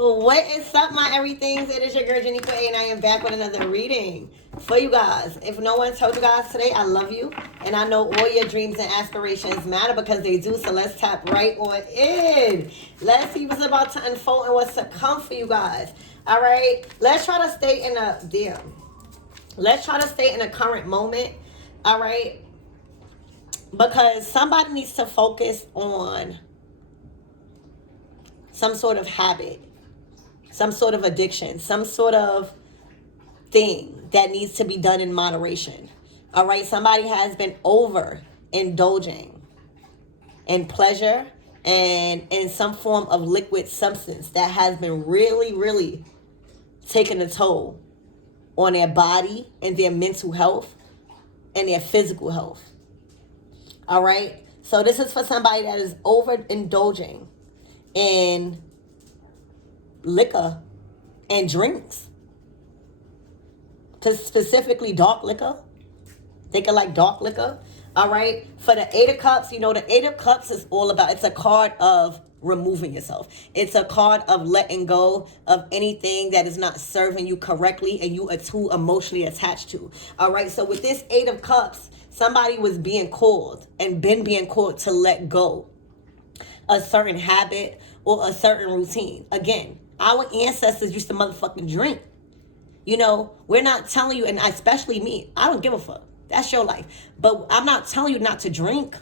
What is up, my everythings? It is your girl, Jenny and I am back with another reading for you guys. If no one told you guys today, I love you. And I know all your dreams and aspirations matter because they do. So let's tap right on in. Let's see what's about to unfold and what's to come for you guys. All right. Let's try to stay in a current moment. All right. Because somebody needs to focus on some sort of habit, some sort of addiction, some sort of thing that needs to be done in moderation. All right. Somebody has been overindulging in pleasure and in some form of liquid substance that has been really, really taking a toll on their body and their mental health and their physical health. All right. So this is for somebody that is overindulging in liquor and drinks, specifically dark liquor. They can like dark liquor. All right. For the Eight of Cups, you know, the Eight of Cups is all about, it's a card of removing yourself. It's a card of letting go of anything that is not serving you correctly and you are too emotionally attached to. All right. So with this Eight of Cups, somebody was being called to let go a certain habit or a certain routine. Again, our ancestors used to motherfucking drink. You know, we're not telling you, and especially me, I don't give a fuck. That's your life. But I'm not telling you not to drink,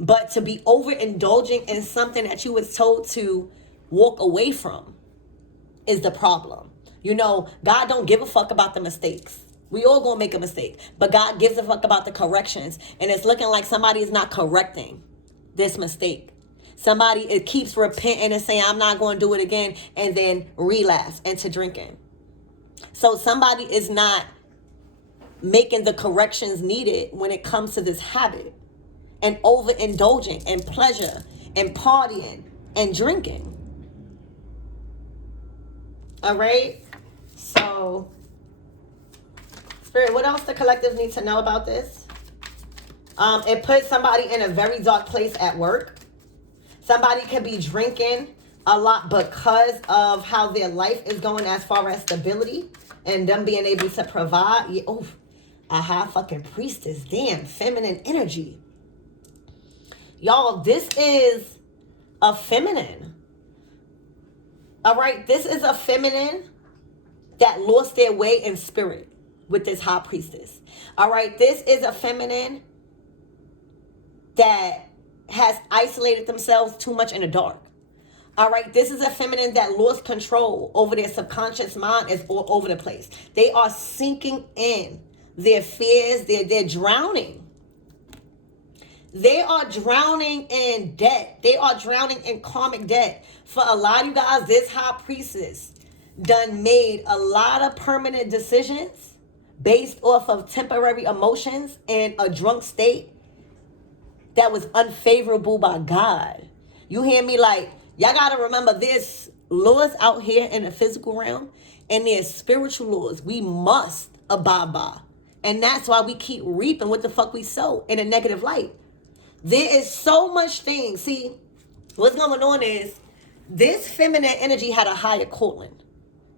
but to be overindulging in something that you was told to walk away from is the problem. You know, God don't give a fuck about the mistakes. We all gonna make a mistake, but God gives a fuck about the corrections. And it's looking like somebody is not correcting this mistake. Somebody, it keeps repenting and saying, I'm not going to do it again, and then relapse into drinking. So somebody is not making the corrections needed when it comes to this habit and overindulging in pleasure and partying and drinking. All right? So, Spirit, what else the collective needs to know about this? It puts somebody in a very dark place at work. Somebody could be drinking a lot because of how their life is going as far as stability and them being able to provide. Oh, a high fucking priestess. Damn, feminine energy. Y'all, this is a feminine. All right, this is a feminine that lost their way in spirit with this high priestess. All right, this is a feminine that has isolated themselves too much in the dark. All right, this is a feminine that lost control over their subconscious mind. Is all over the place. They are sinking in their fears. They're drowning. They are drowning in debt. They are drowning in karmic debt. For a lot of you guys, this high priestess done made a lot of permanent decisions based off of temporary emotions and a drunk state that was unfavorable by God. You hear me? Like, y'all got to remember there's laws out here in the physical realm and there's spiritual laws we must abide by. And that's why we keep reaping what the fuck we sow in a negative light. There is so much things. See, what's going on is this feminine energy had a higher calling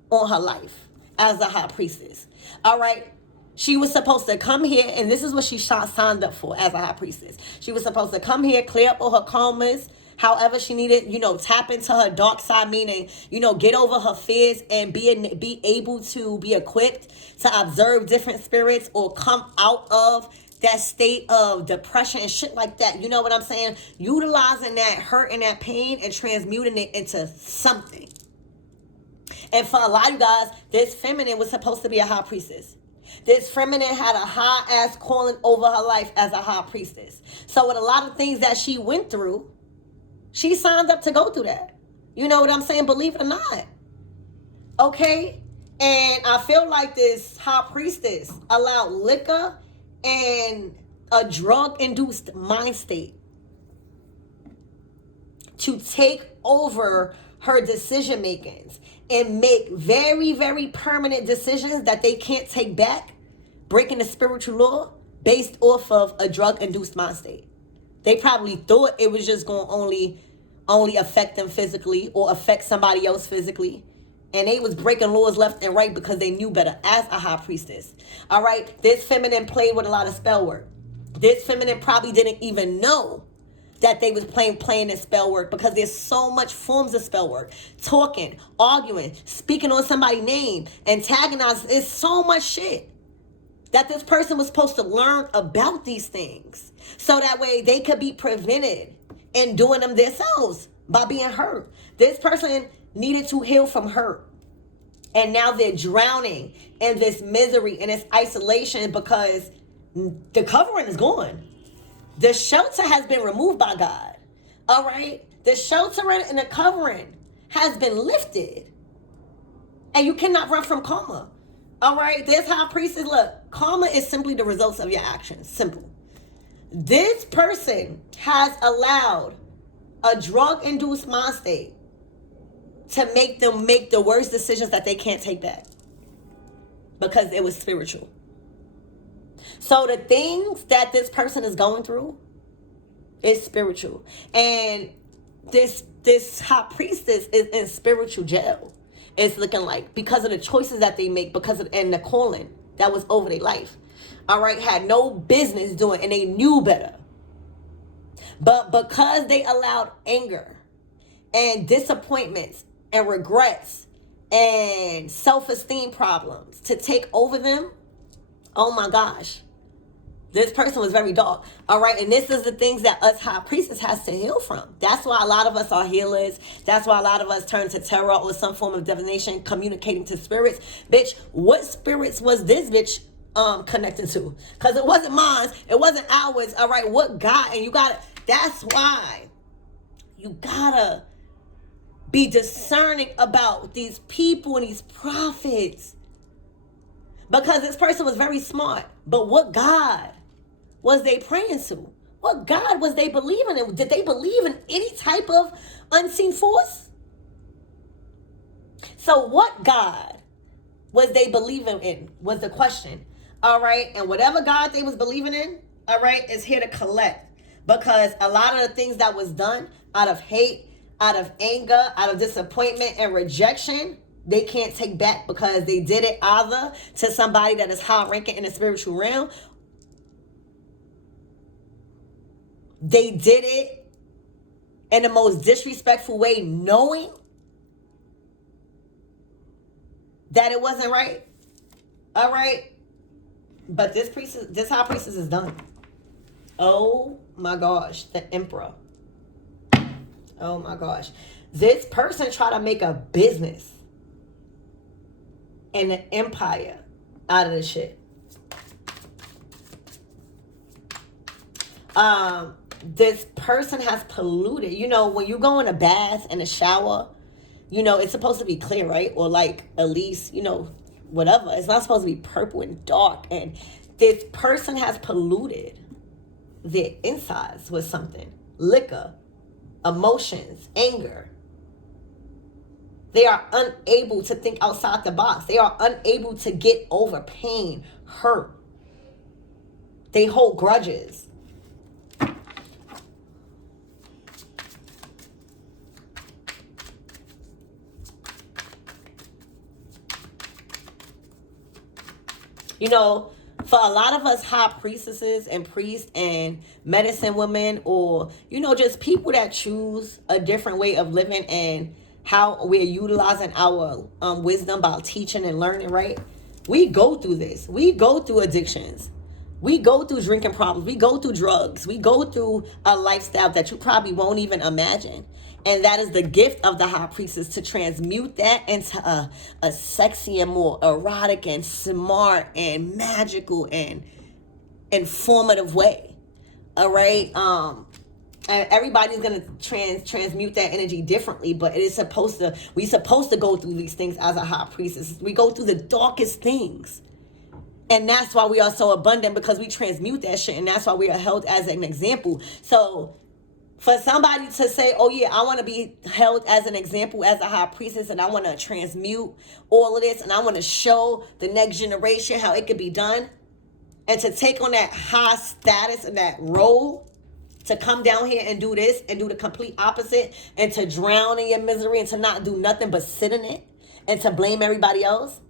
on her life as a high priestess. All right. She was supposed to come here, and this is what she signed up for as a high priestess. She was supposed to come here, clear up all her karmas, however she needed, you know, tap into her dark side, meaning, you know, get over her fears and be able to be equipped to observe different spirits or come out of that state of depression and shit like that. You know what I'm saying? Utilizing that hurt and that pain and transmuting it into something. And for a lot of you guys, this feminine was supposed to be a high priestess. This feminine had a high-ass calling over her life as a high priestess. So with a lot of things that she went through, she signed up to go through that. You know what I'm saying? Believe it or not. Okay? And I feel like this high priestess allowed liquor and a drug-induced mind state to take over her decision makings and make very, very permanent decisions that they can't take back, breaking the spiritual law based off of a drug-induced mind state. They probably thought it was just going to only only affect them physically or affect somebody else physically. And they was breaking laws left and right because they knew better as a high priestess. All right. This feminine played with a lot of spell work. This feminine probably didn't even know that they was playing this spell work, because there's so much forms of spell work. Talking, arguing, speaking on somebody's name, antagonizing. There's so much shit that this person was supposed to learn about these things, so that way they could be prevented in doing them themselves by being hurt. This person needed to heal from hurt. And now they're drowning in this misery and this isolation because the covering is gone. The shelter has been removed by God. All right? The shelter and the covering has been lifted. And you cannot run from karma. All right? This high priestess, look, karma is simply the results of your actions. Simple. This person has allowed a drug-induced mind state to make them make the worst decisions that they can't take back, because it was spiritual. So the things that this person is going through is spiritual. And this high priestess is in spiritual jail. It's looking like, because of the choices that they make, and the calling that was over their life. All right, had no business doing, and they knew better. But because they allowed anger and disappointments and regrets and self-esteem problems to take over them, oh my gosh, this person was very dark. All right, and this is the things that us high priestess has to heal from. That's why a lot of us are healers. That's why a lot of us turn to tarot or some form of divination, communicating to spirits. Bitch, what spirits was this bitch connecting to? Because it wasn't mine, it wasn't ours. All right, what God? And you gotta, that's why you gotta be discerning about these people and these prophets. Because this person was very smart. But what God was they praying to? What God was they believing in? Did they believe in any type of unseen force? So what God was they believing in was the question. All right. And whatever God they was believing in, all right, is here to collect. Because a lot of the things that was done out of hate, out of anger, out of disappointment and rejection, they can't take back, because they did it either to somebody that is high ranking in the spiritual realm. They did it in the most disrespectful way, knowing that it wasn't right. All right. But this high priestess is done. Oh my gosh. The emperor. Oh my gosh. This person tried to make a business and an empire out of this shit. This person has polluted. You know, when you go in a bath and a shower, you know, it's supposed to be clear, right? Or like, at least, you know, whatever. It's not supposed to be purple and dark. And this person has polluted their insides with something. Liquor, emotions, anger. They are unable to think outside the box. They are unable to get over pain, hurt. They hold grudges. You know, for a lot of us high priestesses and priests and medicine women, or, you know, just people that choose a different way of living and how we're utilizing our wisdom by teaching and learning, right? We go through this. We go through addictions. We go through drinking problems. We go through drugs. We go through a lifestyle that you probably won't even imagine. And that is the gift of the high priestess, to transmute that into a sexy and more erotic and smart and magical and informative way. All right? And everybody's going to transmute that energy differently, but we're supposed to go through these things as a high priestess. We go through the darkest things. And that's why we are so abundant, because we transmute that shit. And that's why we are held as an example. So for somebody to say, oh yeah, I want to be held as an example as a high priestess, and I want to transmute all of this, and I want to show the next generation how it could be done, and to take on that high status and that role, to come down here and do this and do the complete opposite and to drown in your misery and to not do nothing but sit in it and to blame everybody else.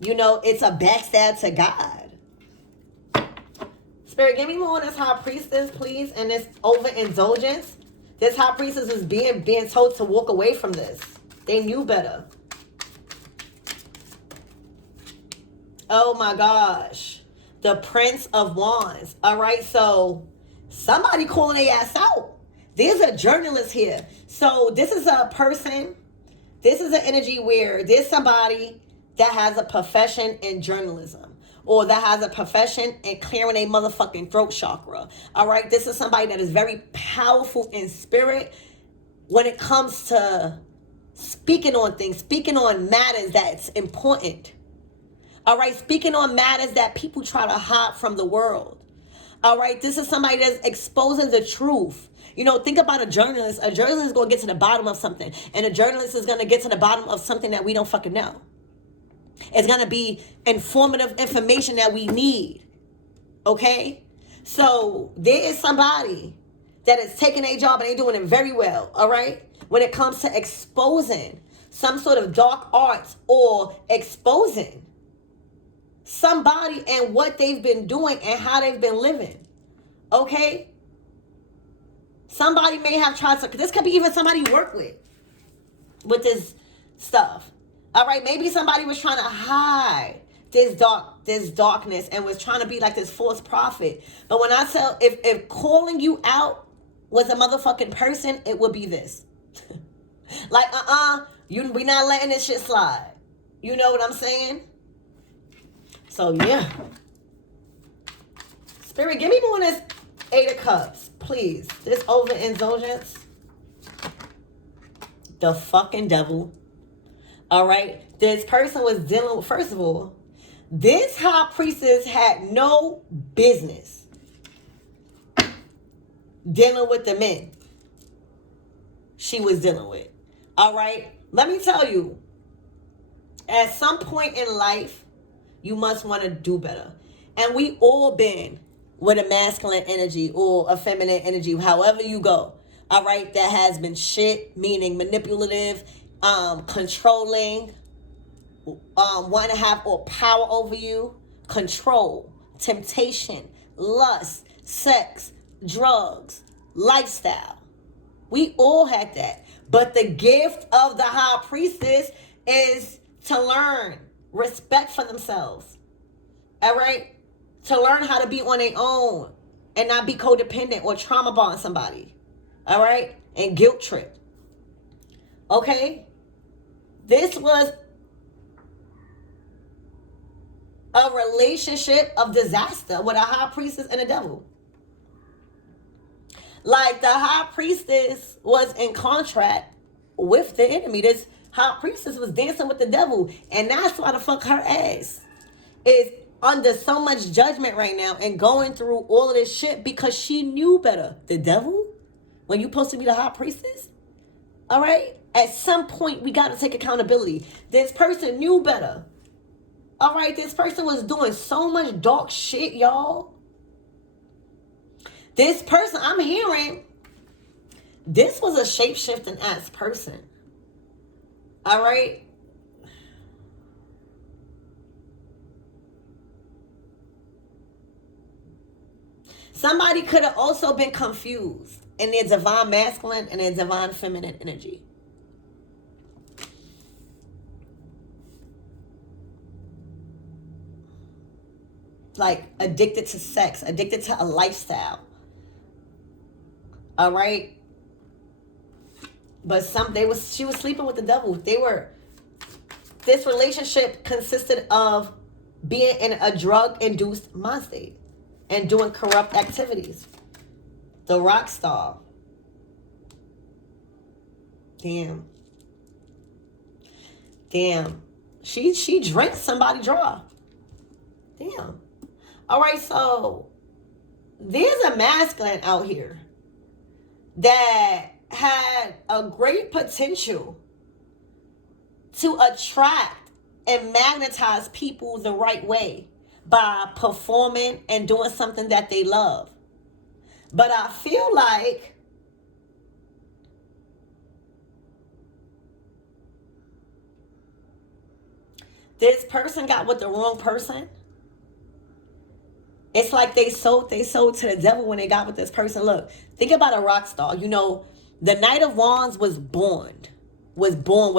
You know, it's a backstab to God. Spirit, give me more on this high priestess, please, and this overindulgence. This high priestess was being told to walk away from this. They knew better. Oh my gosh. The Prince of Wands. All right, so somebody calling their ass out. There's a journalist here. So this is a person. This is an energy where there's somebody that has a profession in journalism, or that has a profession in clearing a motherfucking throat chakra. All right, this is somebody that is very powerful in spirit when it comes to speaking on things, speaking on matters that's important. All right, speaking on matters that people try to hide from the world. All right, this is somebody that's exposing the truth. You know, think about a journalist. A journalist is going to get to the bottom of something, and a journalist is going to get to the bottom of something that we don't fucking know. It's going to be informative information that we need. Okay? So there is somebody that is taking a job and they're doing it very well. All right? When it comes to exposing some sort of dark arts or exposing somebody and what they've been doing and how they've been living. Okay? Somebody may have tried to, this could be even somebody you work with this stuff. All right, maybe somebody was trying to hide this darkness and was trying to be like this false prophet. But when I tell, if calling you out was a motherfucking person, it would be this. Like, we not letting this shit slide. You know what I'm saying? So, yeah. Spirit, give me more of this Eight of Cups, please. This overindulgence. The fucking devil. All right, this person was dealing with, first of all, this high priestess had no business dealing with the men she was dealing with. All right, let me tell you, at some point in life, you must want to do better. And we all been with a masculine energy or a feminine energy, however you go. All right, that has been shit, meaning manipulative, controlling, want to have all power over you, control, temptation, lust, sex, drugs, lifestyle. We all had that. But the gift of the high priestess is to learn respect for themselves. All right? To learn how to be on their own and not be codependent or trauma bond somebody. All right? And guilt trip. Okay? This was a relationship of disaster with a high priestess and a devil. Like, the high priestess was in contract with the enemy. This high priestess was dancing with the devil. And that's why the fuck her ass is under so much judgment right now and going through all of this shit because she knew better. The devil? When you supposed to be the high priestess? All right? At some point, we got to take accountability. This person knew better. All right? This person was doing so much dark shit, y'all. This person, I'm hearing, this was a shape-shifting ass person. All right? Somebody could have also been confused in their divine masculine and their divine feminine energy. Like, addicted to sex, addicted to a lifestyle. All right? But she was sleeping with the devil. This relationship consisted of being in a drug-induced mind state and doing corrupt activities. The rock star. Damn. She drank somebody dry. Damn. All right, so there's a masculine out here that had a great potential to attract and magnetize people the right way by performing and doing something that they love. But I feel like this person got with the wrong person. It's like they sold to the devil when they got with this person. Look, think about a rock star. You know, the Knight of Wands was born with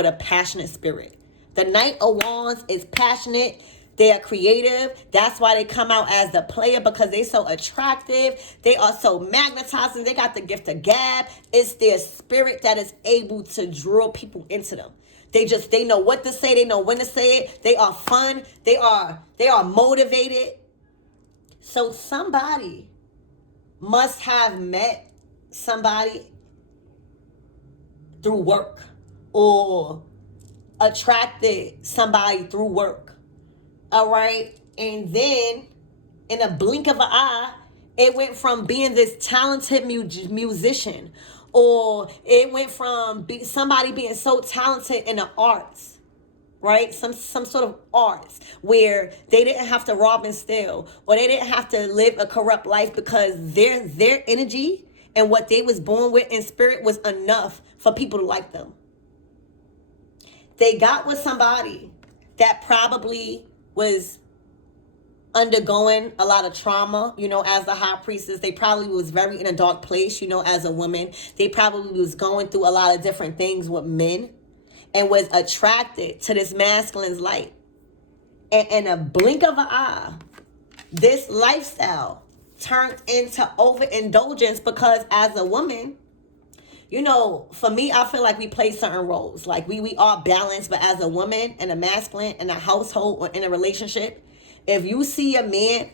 a passionate spirit. The Knight of Wands is passionate. They are creative. That's why they come out as the player, because they so attractive. They are so magnetizing. They got the gift of gab. It's their spirit that is able to draw people into them. They know what to say. They know when to say it. They are fun. They are motivated. So somebody must have met somebody through work, or attracted somebody through work. All right. And then in a blink of an eye, it went from being this talented musician, or it went from somebody being so talented in the arts, right? Some sort of arts where they didn't have to rob and steal, or they didn't have to live a corrupt life, because their energy and what they was born with in spirit was enough for people to like them. They got with somebody that probably was undergoing a lot of trauma, you know, as the high priestess. They probably was very in a dark place, you know, as a woman. They probably was going through a lot of different things with men, and was attracted to this masculine's light. And in a blink of an eye, this lifestyle turned into overindulgence, because as a woman, you know, for me, I feel like we play certain roles. Like we are balanced, but as a woman and a masculine in a household or in a relationship, if you see a man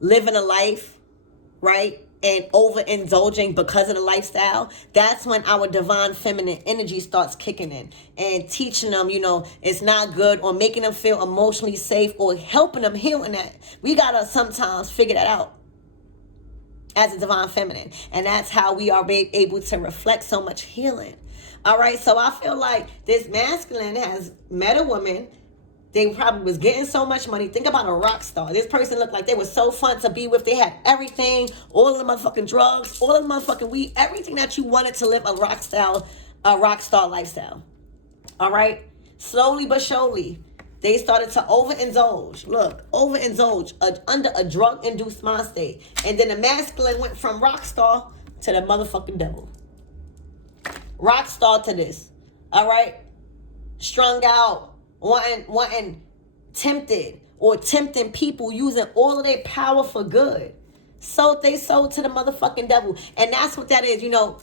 living a life, right, and overindulging because of the lifestyle, that's when our divine feminine energy starts kicking in and teaching them, you know, it's not good, or making them feel emotionally safe, or helping them heal in that. We gotta sometimes figure that out as a divine feminine. And that's how we are able to reflect so much healing. All right, so I feel like this masculine has met a woman. They probably was getting so much money. Think about a rock star. This person looked like they were so fun to be with. They had everything, all of the motherfucking drugs, all of the motherfucking weed, everything that you wanted to live a rock star lifestyle. All right? Slowly but surely, they started to overindulge. Look, overindulge under a drug-induced mind state. And then the masculine went from rock star to the motherfucking devil. Rock star to this. All right? Strung out. Wanting tempted, or tempting people, using all of their power for good. So they sold to the motherfucking devil. And that's what that is. You know,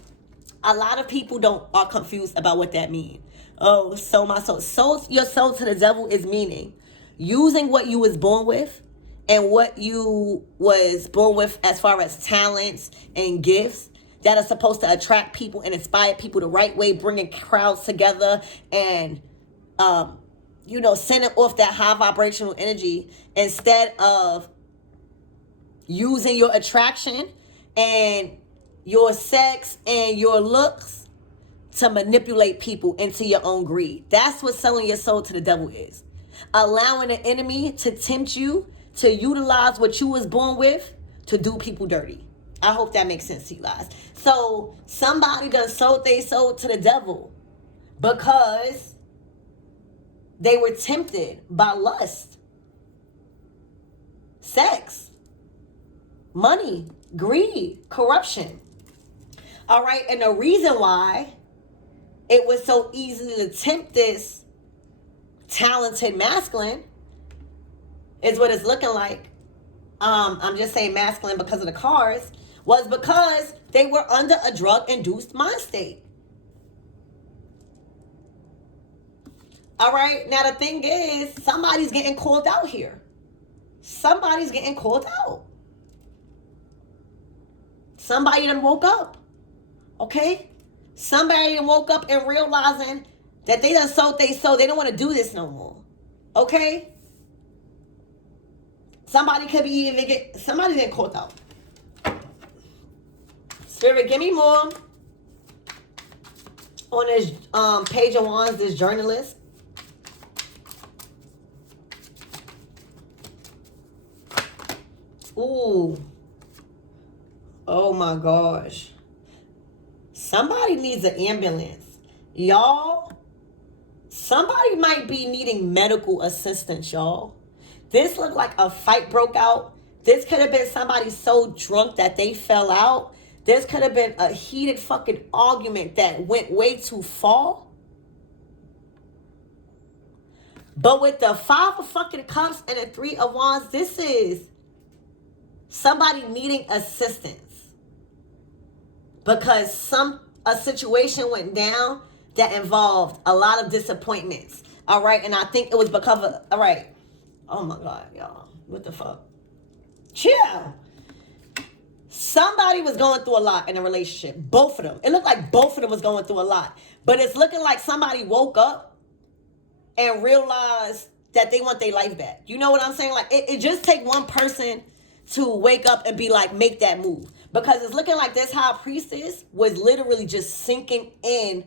a lot of people are confused about what that means. Oh, sold my soul. Sold your soul to the devil is meaning using what you was born with, and what you was born with as far as talents and gifts that are supposed to attract people and inspire people the right way, bringing crowds together, and you know, sending off that high vibrational energy, instead of using your attraction and your sex and your looks to manipulate people into your own greed. That's what selling your soul to the devil is. Allowing the enemy to tempt you to utilize what you was born with to do people dirty. I hope that makes sense to you guys. So somebody done sold their soul to the devil because they were tempted by lust, sex, money, greed, corruption. All right, and the reason why it was so easy to tempt this talented masculine is what it's looking like. I'm just saying masculine because of the cards, was because they were under a drug-induced mind state. All right, now the thing is, somebody's getting called out here. Somebody's getting called out. Somebody done woke up. Okay? Somebody done woke up and realizing that they done sold they soul. They don't want to do this no more. Okay? Somebody could be even somebody getting called out. Spirit, give me more on this Page of Wands, this journalist. Ooh. Oh my gosh. Somebody needs an ambulance. Y'all, somebody might be needing medical assistance, y'all. This looked like a fight broke out. This could have been somebody so drunk that they fell out. This could have been a heated fucking argument that went way too far. But with the 5 of fucking cups and the 3 of wands, this is somebody needing assistance. Because a situation went down that involved a lot of disappointments. All right. And I think it was because of, all right. Oh my God, y'all. What the fuck? Chill. Somebody was going through a lot in a relationship. Both of them. It looked like both of them was going through a lot. But it's looking like somebody woke up and realized that they want their life back. You know what I'm saying? Like, it just take one person to wake up and be like, make that move. Because it's looking like this high priestess was literally just sinking in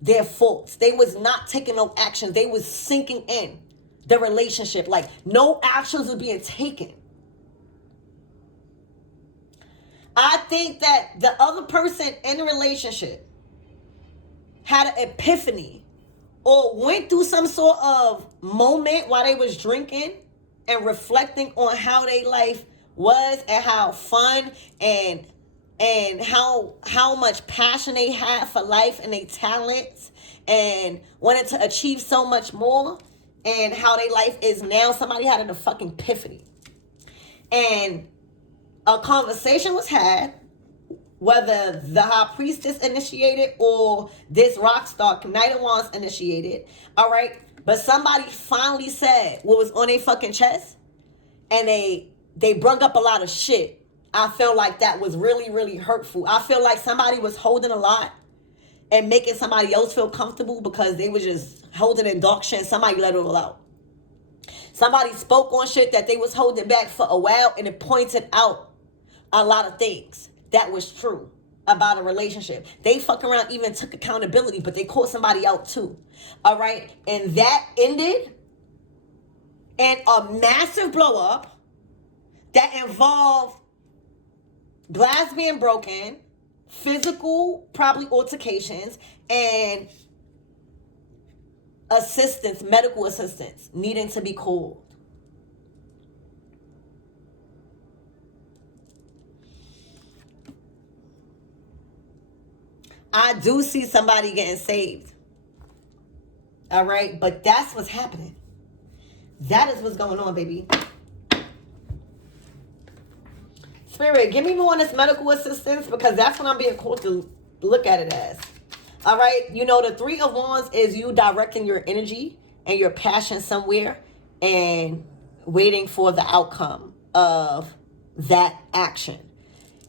their faults. They was not taking no action. They was sinking in the relationship. Like, no actions were being taken. I think that the other person in the relationship had an epiphany or went through some sort of moment while they was drinking and reflecting on how their life was and how fun and how much passion they had for life and their talents and wanted to achieve so much more and how their life is now. Somebody had a fucking epiphany. And a conversation was had, whether the high priestess initiated or this rock star Knight of Wands initiated, all right? But somebody finally said what was on their fucking chest, and they brung up a lot of shit. I felt like that was really, really hurtful. I feel like somebody was holding a lot and making somebody else feel comfortable because they were just holding in dark shit and somebody let it all out. Somebody spoke on shit that they was holding back for a while and it pointed out a lot of things that was true about a relationship. They fuck around even took accountability, but they caught somebody out too. All right? And that ended in a massive blow up that involved glass being broken, physical, probably altercations, and assistance, medical assistance needing to be called. I do see somebody getting saved. All right? But that's what's happening. That is what's going on, baby. Spirit, give me more on this medical assistance because that's what I'm being called to look at it as. All right? You know, the 3 of Wands is you directing your energy and your passion somewhere and waiting for the outcome of that action.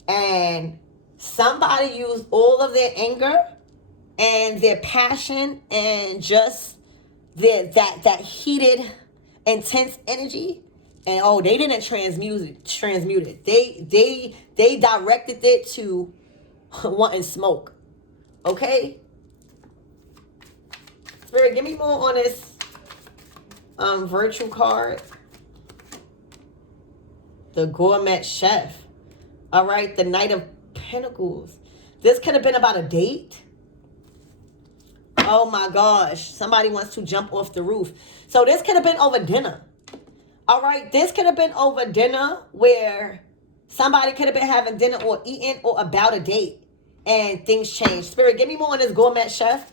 And somebody used all of their anger and their passion and just that heated, intense energy. And they didn't transmute it. They directed it to wanting smoke. Okay? Spirit, give me more on this virtual card. The gourmet chef. All right, the Knight of Pentacles. This could have been about a date. Oh my gosh. Somebody wants to jump off the roof. So this could have been over dinner. All right. This could have been over dinner where somebody could have been having dinner or eating or about a date. And things changed. Spirit, give me more on this gourmet chef.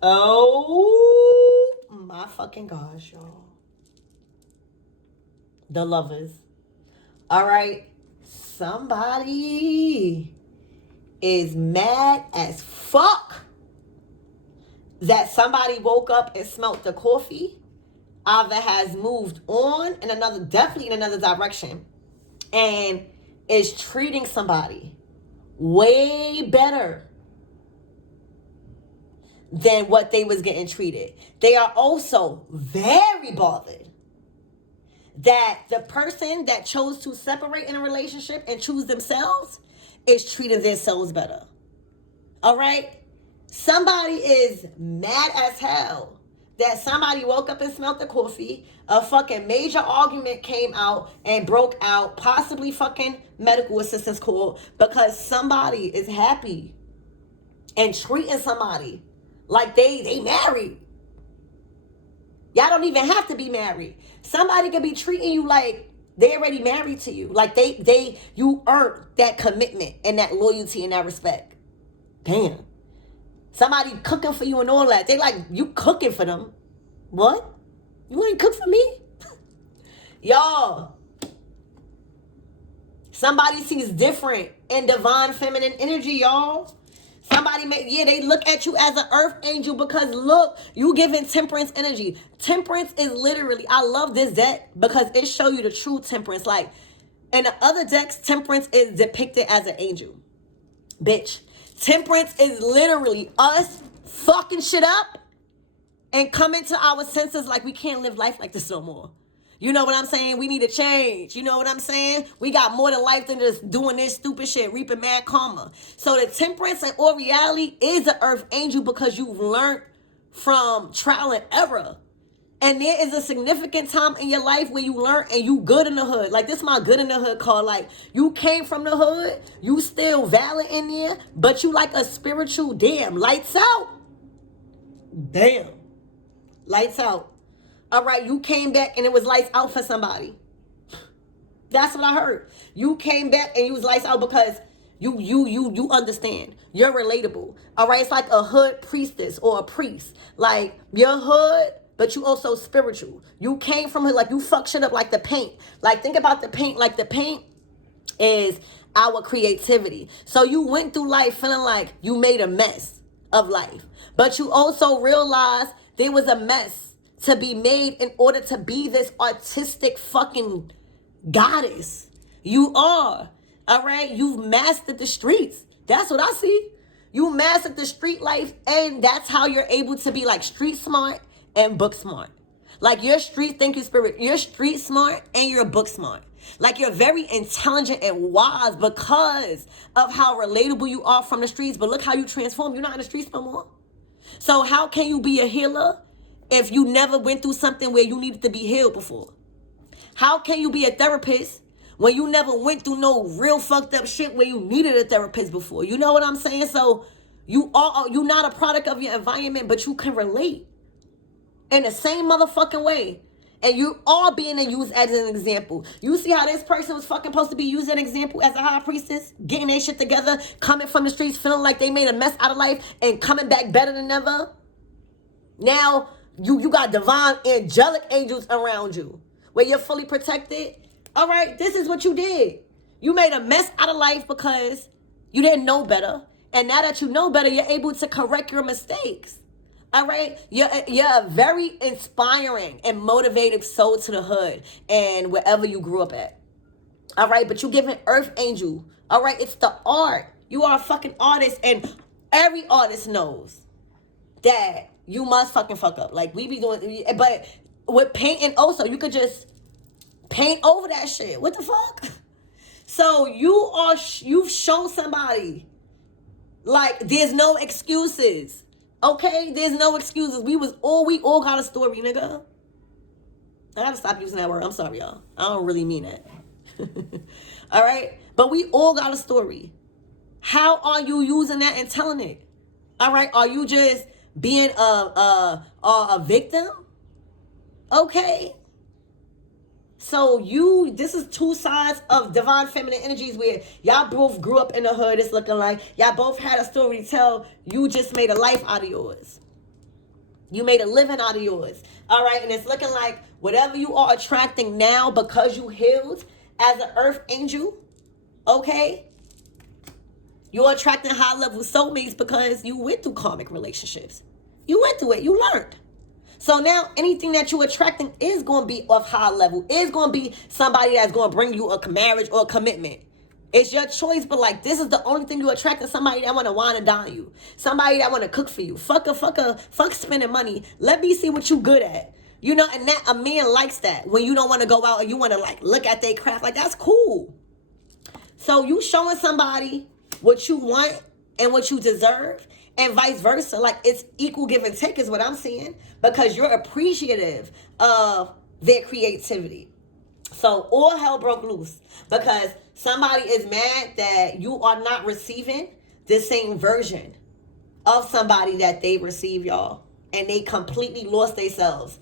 Oh my fucking gosh, y'all. The Lovers. All right. Somebody is mad as fuck that somebody woke up and smelt the coffee. Either has moved on in definitely in another direction, and is treating somebody way better than what they was getting treated. They are also very bothered that the person that chose to separate in a relationship and choose themselves is treating themselves better. All right? Somebody is mad as hell that somebody woke up and smelled the coffee, a fucking major argument came out and broke out, possibly fucking medical assistance called, because somebody is happy and treating somebody like they married. Y'all don't even have to be married. Somebody could be treating you like they already married to you. Like you earned that commitment and that loyalty and that respect. Damn. Somebody cooking for you and all that. They like, you cooking for them. What? You ain't cook for me? Y'all. Somebody sees different in divine feminine energy, y'all. Somebody they look at you as an earth angel because look, you giving temperance energy. Temperance is literally, I love this deck because it show you the true temperance. Like in the other decks, temperance is depicted as an angel. Bitch. Temperance is literally us fucking shit up and coming to our senses like we can't live life like this no more. You know what I'm saying? We need to change. You know what I'm saying? We got more to life than just doing this stupid shit, reaping mad karma. So the temperance and or reality is an earth angel because you've learned from trial and error. And there is a significant time in your life where you learn and you good in the hood. Like this is my good in the hood card. Like you came from the hood, you still valid in there, but you like a spiritual damn. Lights out. Damn. Lights out. All right, you came back and it was lights out for somebody. That's what I heard. You came back and you was lights out because you understand. You're relatable. All right, it's like a hood priestess or a priest. Like you're hood, but you also spiritual. You came from it like you fuck shit up like the paint. Like think about the paint. Like the paint is our creativity. So you went through life feeling like you made a mess of life. But you also realized there was a mess to be made in order to be this artistic fucking goddess. You are. All right? You've mastered the streets. That's what I see. You mastered the street life and that's how you're able to be like street smart and book smart. Like you're street thinking spirit. You're street smart and you're book smart. Like you're very intelligent and wise because of how relatable you are from the streets. But look how you transform. You're not in the streets no more. So how can you be a healer if you never went through something where you needed to be healed before? How can you be a therapist when you never went through no real fucked up shit where you needed a therapist before? You know what I'm saying? So you're not a product of your environment, but you can relate in the same motherfucking way. And you are being used as an example. You see how this person was fucking supposed to be used as an example as a high priestess, getting their shit together, coming from the streets, feeling like they made a mess out of life and coming back better than ever. Now you got divine angelic angels around you where you're fully protected. All right, this is what you did. You made a mess out of life because you didn't know better. And now that you know better, you're able to correct your mistakes. All right, you're a very inspiring and motivative soul to the hood and wherever you grew up at. All right, but you give an earth angel. All right, it's the art. You are a fucking artist, and every artist knows that you must fucking fuck up. Like we be doing, but with painting also, you could just paint over that shit. What the fuck? So you've shown somebody like there's no excuses. Okay, there's no excuses. We all got a story, nigga. I gotta stop using that word. I'm sorry, y'all. I don't really mean that. All right, but we all got a story. How are you using that and telling it? All right, are you just being a victim? Okay. So this is two sides of divine feminine energies where y'all both grew up in the hood. It's looking like y'all both had a story to tell. You just made a life out of yours. You made a living out of yours. All right. And it's looking like whatever you are attracting now because you healed as an earth angel. Okay. You're attracting high level soulmates because you went through karmic relationships. You went through it. You learned. So now anything that you're attracting is going to be of high level. Is going to be somebody that's going to bring you a marriage or a commitment. It's your choice, but like this is the only thing you're attracting. Somebody that want to wine and dine you. Somebody that want to cook for you. Fuck spending money. Let me see what you good at. You know, and that a man likes that. When you don't want to go out and you want to like look at their craft. Like that's cool. So you showing somebody what you want and what you deserve. And vice versa. Like, it's equal give and take is what I'm seeing, because you're appreciative of their creativity. So all hell broke loose because somebody is mad that you are not receiving the same version of somebody that they receive, y'all. And they completely lost themselves.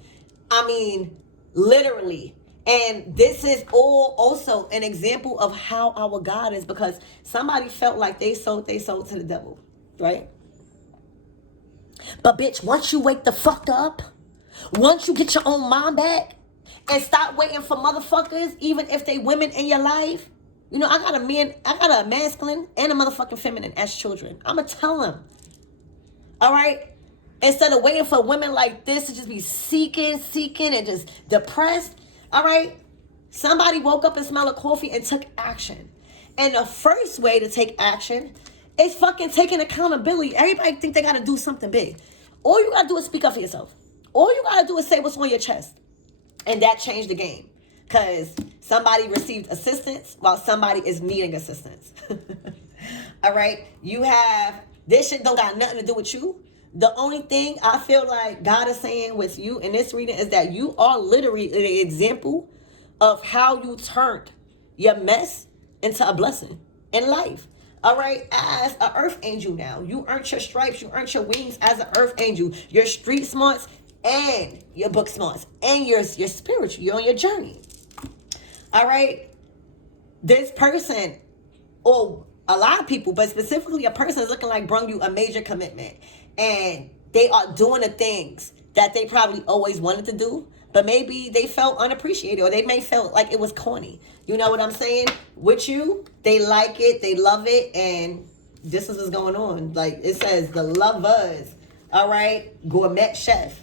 I mean, literally. And this is all also an example of how our God is, because somebody felt like they sold to the devil, right? But bitch, once you wake the fuck up, once you get your own mind back and stop waiting for motherfuckers, even if they women in your life. You know, I got a masculine and a motherfucking feminine as children. I'ma tell them. All right? Instead of waiting for women like this to just be seeking and just depressed. All right? Somebody woke up and smelled a coffee and took action. And the first way to take action is fucking taking accountability. Everybody think they gotta do something big. All you gotta do is speak up for yourself. All you gotta do is say what's on your chest. And that changed the game. Because somebody received assistance while somebody is needing assistance. All right? This shit don't got nothing to do with you. The only thing I feel like God is saying with you in this reading is that you are literally an example of how you turned your mess into a blessing in life. All right, as an earth angel now. You earned your stripes, you earned your wings as an earth angel. Your street smarts and your book smarts and your spiritual. You're on your journey. All right, this person, or a lot of people, but specifically a person is looking like brung you a major commitment. And they are doing the things that they probably always wanted to do, but maybe they felt unappreciated, or they may felt like it was corny. You know what I'm saying? With you, they like it, they love it, and this is what's going on. Like it says, the lovers, all right, gourmet chef.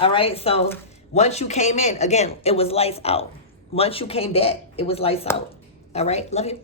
All right, so once you came in, again, it was lights out. Once you came back, it was lights out. All right, love you.